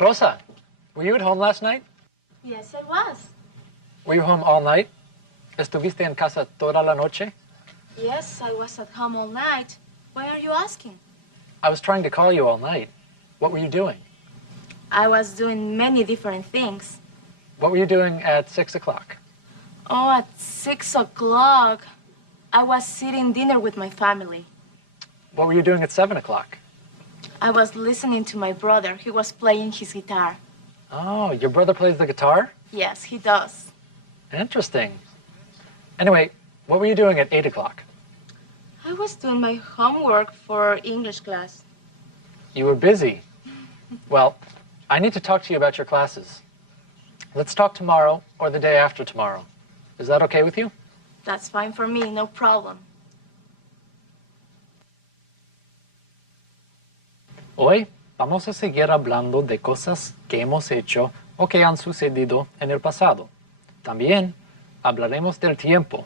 Rosa, were you at home last night? Yes, I was. Were you home all night? ¿Estuviste en casa toda la noche? Yes, I was at home all night. Why are you asking? I was trying to call you all night. What were you doing? I was doing many different things. What were you doing at 6 o'clock? Oh, at 6 o'clock, I was eating dinner with my family. What were you doing at 7 o'clock? I was listening to my brother. He was playing his guitar. Oh, your brother plays the guitar? Yes, he does. Interesting. Anyway, what were you doing at 8 o'clock? I was doing my homework for English class. You were busy. Well, I need to talk to you about your classes. Let's talk tomorrow or the day after tomorrow. Is that okay with you? That's fine for me, no problem. Hoy vamos a seguir hablando de cosas que hemos hecho o que han sucedido en el pasado. También hablaremos del tiempo.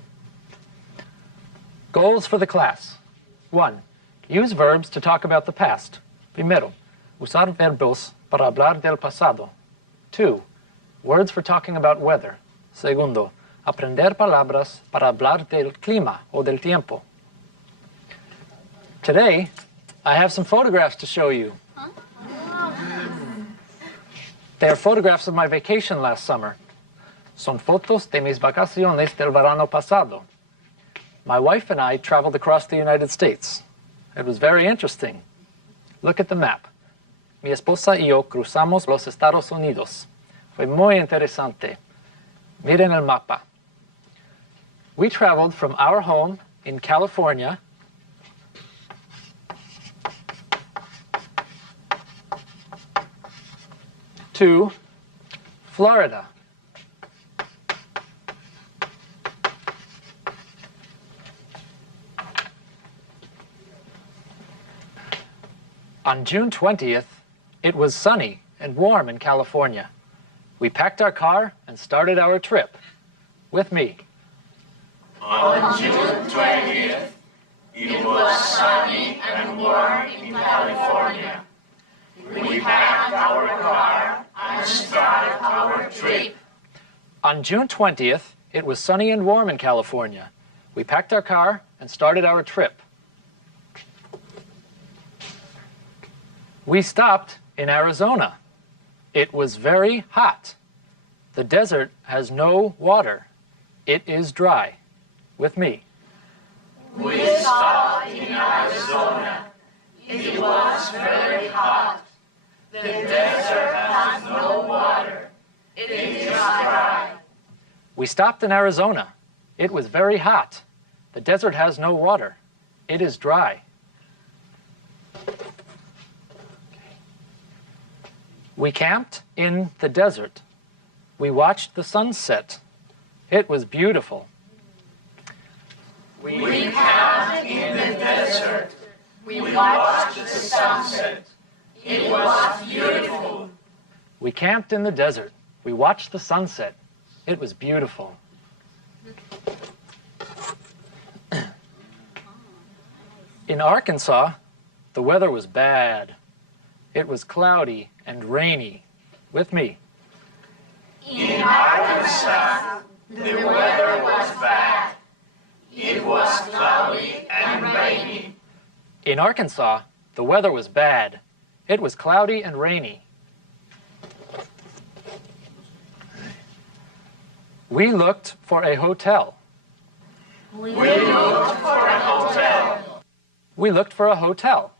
Goals for the class. 1. Use verbs to talk about the past. Primero, usar verbos para hablar del pasado. 2. Words for talking about weather. Segundo, aprender palabras para hablar del clima o del tiempo. Today, I have some photographs to show you. They are photographs of my vacation last summer. Son fotos de mis vacaciones del verano pasado. My wife and I traveled across the United States. It was very interesting. Look at the map. Mi esposa y yo cruzamos los Estados Unidos. Fue muy interesante. Miren el mapa. We traveled from our home in California to Florida. On June 20th, it was sunny and warm in California. We packed our car and started our trip. With me. On June 20th, it was sunny and warm in California. We packed our car and started our trip. On June 20th, it was sunny and warm in California. We packed our car and started our trip. We stopped in Arizona. It was very hot. The desert has no water. It is dry. With me. We stopped in Arizona. It was very hot. The desert has no water. It is dry. We stopped in Arizona. It was very hot. The desert has no water. It is dry. We camped in the desert. We watched the sunset. It was beautiful. We camped in the desert. We watched the sunset. It was beautiful. We camped in the desert. We watched the sunset. It was beautiful. In Arkansas, the weather was bad. It was cloudy and rainy. With me. In Arkansas, the weather was bad. It was cloudy and rainy. In Arkansas, the weather was bad. It was cloudy and rainy. We looked for a hotel. We looked for a hotel. We looked for a hotel.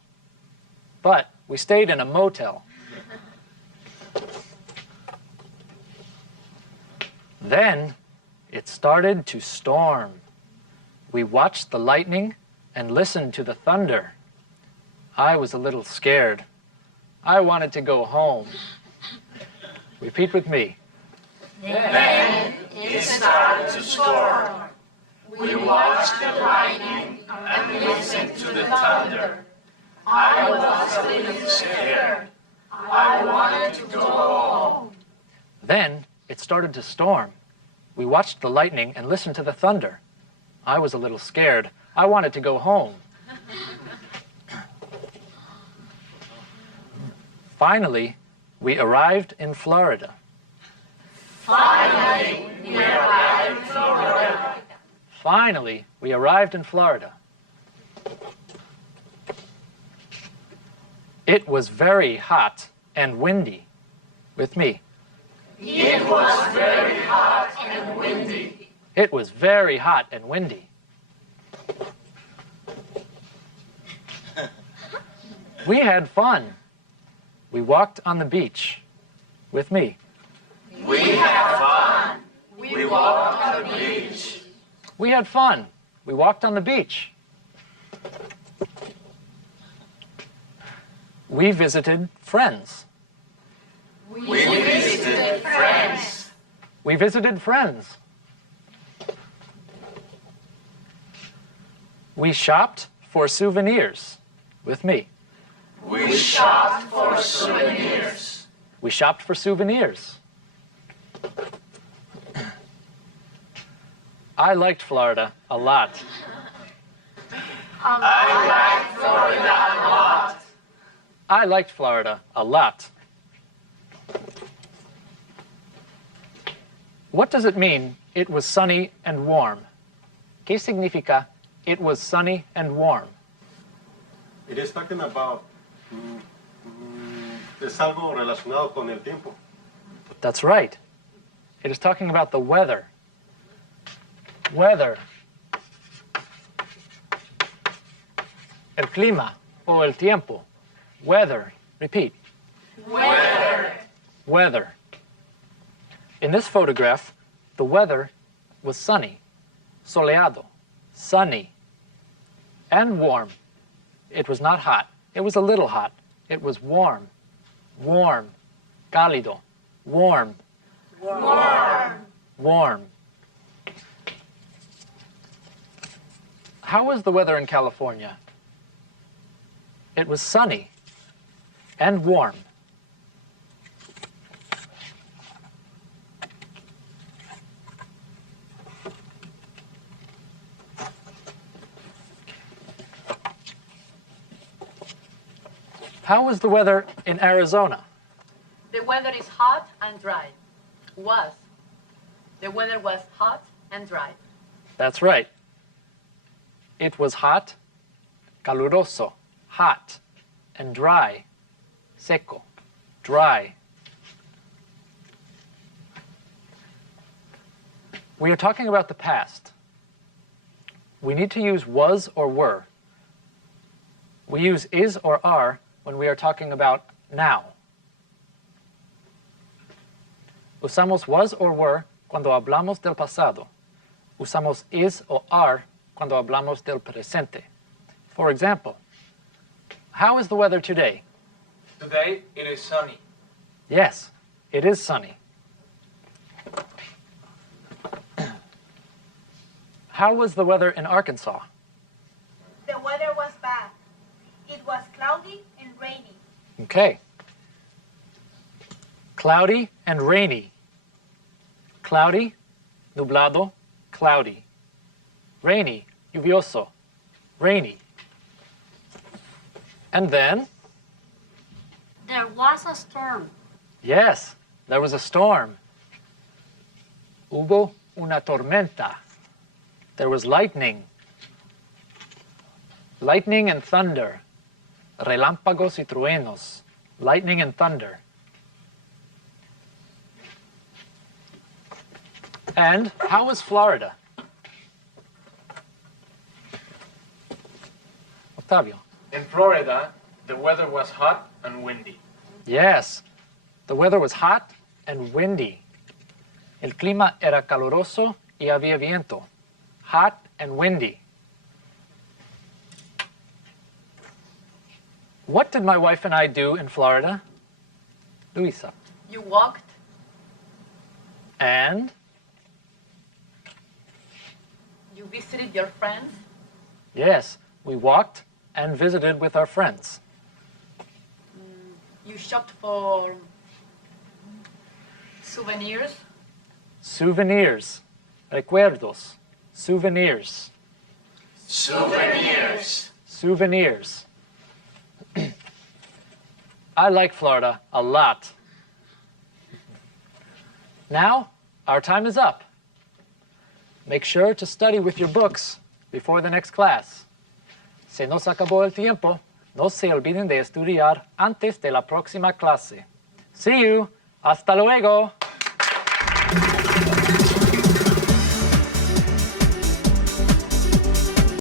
But we stayed in a motel. Then it started to storm. We watched the lightning and listened to the thunder. I was a little scared. I wanted to go home. Repeat with me. Then it started to storm. We watched the lightning and listened to the thunder. I was a little scared. I wanted to go home. Then it started to storm. We watched the lightning and listened to the thunder. I was a little scared. I wanted to go home. Finally, We arrived in Florida. Finally, we arrived in Florida. Finally, we arrived in Florida. It was very hot and windy. With me. It was very hot and windy. It was very hot and windy. We had fun. We walked on the beach. With me. We had fun. We walked on the beach. We had fun. We walked on the beach. We visited friends. We visited friends. We visited friends. We shopped for souvenirs. With me. We shopped for souvenirs. We shopped for souvenirs. I liked Florida a lot. I liked Florida a lot. I liked Florida a lot. What does it mean, it was sunny and warm? ¿Qué significa, it was sunny and warm? It is talking about, es algo relacionado con el tiempo. That's right. It is talking about the weather. Weather. El clima o el tiempo. Weather. Repeat. Weather. Weather. In this photograph, the weather was sunny, soleado, sunny, and warm. It was not hot. It was a little hot. It was warm, warm, cálido, warm, Warm. warm. How was the weather in California? It was sunny and warm. How was the weather in Arizona? The weather is hot and dry. Was. The weather was hot and dry. That's right. It was hot, caluroso, hot, and dry, seco, dry. We are talking about the past. We need to use was or were. We use is or are when we are talking about now. Usamos was or were cuando hablamos del pasado. Usamos is o are cuando hablamos del presente. For example, how is the weather today? Today it is sunny. Yes, it is sunny. How was the weather in Arkansas? The weather was bad. It was cloudy and rainy. Okay. Cloudy and rainy. Cloudy, nublado, cloudy. Rainy, lluvioso, rainy. And then, There was a storm. yes, there was a storm. Hubo una tormenta. There was lightning. Lightning and thunder. Relámpagos y truenos. Lightning and thunder. And how was Florida? Octavio. In Florida, the weather was hot and windy. Yes, the weather was hot and windy. El clima era caluroso y había viento. Hot and windy. What did my wife and I do in Florida? Luisa. You walked. And You visited your friends. yes, we walked and visited with our friends. You shopped for souvenirs. Souvenirs. Recuerdos. Souvenirs. Souvenirs. Souvenirs. I like Florida a lot. Now, our time is up. Make sure to study with your books before the next class. Se nos acabó el tiempo, no se olviden de estudiar antes de la próxima clase. See you. Hasta luego.